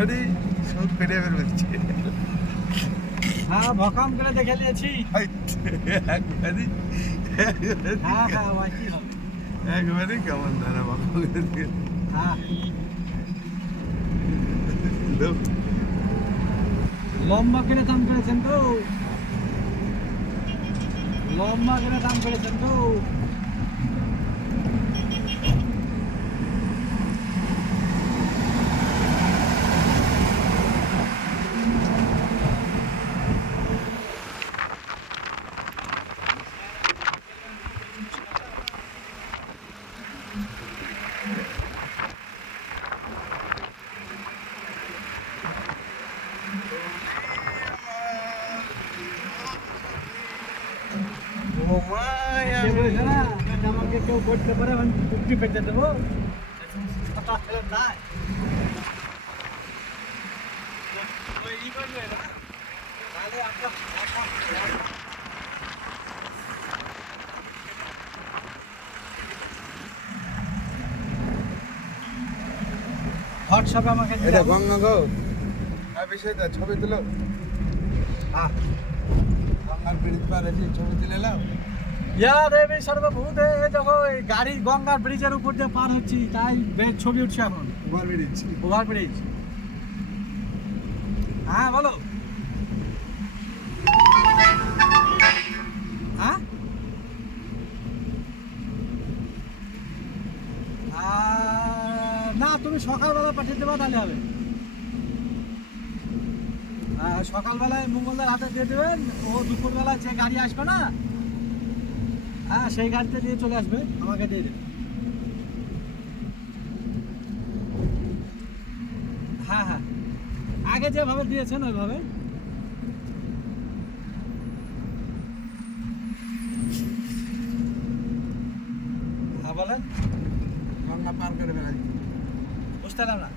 আরে সব পেটে বেরোচ্ছে। হ্যাঁ ভকাম করে দেখে নিয়েছি। একবারই হ্যাঁ হ্যাঁ ভাই কি হবে? একবারই কেমন ধারা বাবা। হ্যাঁ লম্বা করে দাম করেছেন তো, লম্বা করে দাম করেছেন তো। ও মায়া কে বলেছে না আমাকে কেউ করতে পারে আমি চুক্তি পেতে দেবো? তাই ওই ই করবে না তাহলে আমরা হোয়াটসঅ্যাপে আমাকে এটা গঙ্গা গো আর বিষয়টা ছবি তুলো। হ্যাঁ গঙ্গার ব্রিজ পার এসে ছবি তুলে নাও। ইয়া দেবী সর্বভূত দেখো এই গাড়ি গঙ্গার ব্রিজের উপর দিয়ে পার হচ্ছি তাই বেশ ছবি উঠছে এখন। Over bridge over bridge. হ্যাঁ বলো। হ্যাঁ না তুমি সকালবেলা পাঠিয়ে দেবা তাহলে হবে। সকালবেলায় মঙ্গলদার হাতে দিয়ে দেবেন, ও দুপুরবেলা যে গাড়ি আসবে না, হ্যাঁ সেই গাড়িতে দিয়ে চলে আসবে, আমাকে দিয়ে দেবে। হ্যাঁ হ্যাঁ আগে যেভাবে দিয়েছেন ওইভাবে। হ্যাঁ বলেন। গঙ্গা পার করে বেড়াই। বুঝতে পারলাম না।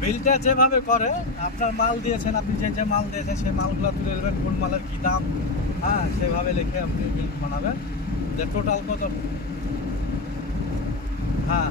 বিলটা যেভাবে করে আপনার মাল দিয়েছেন, আপনি যে যে মাল দিয়েছেন সেই মালগুলো তুলে দেবেন, কোন মালের কী দাম, হ্যাঁ সেভাবে লিখে আপনি বিল বানাবেন যে টোটাল কত। হ্যাঁ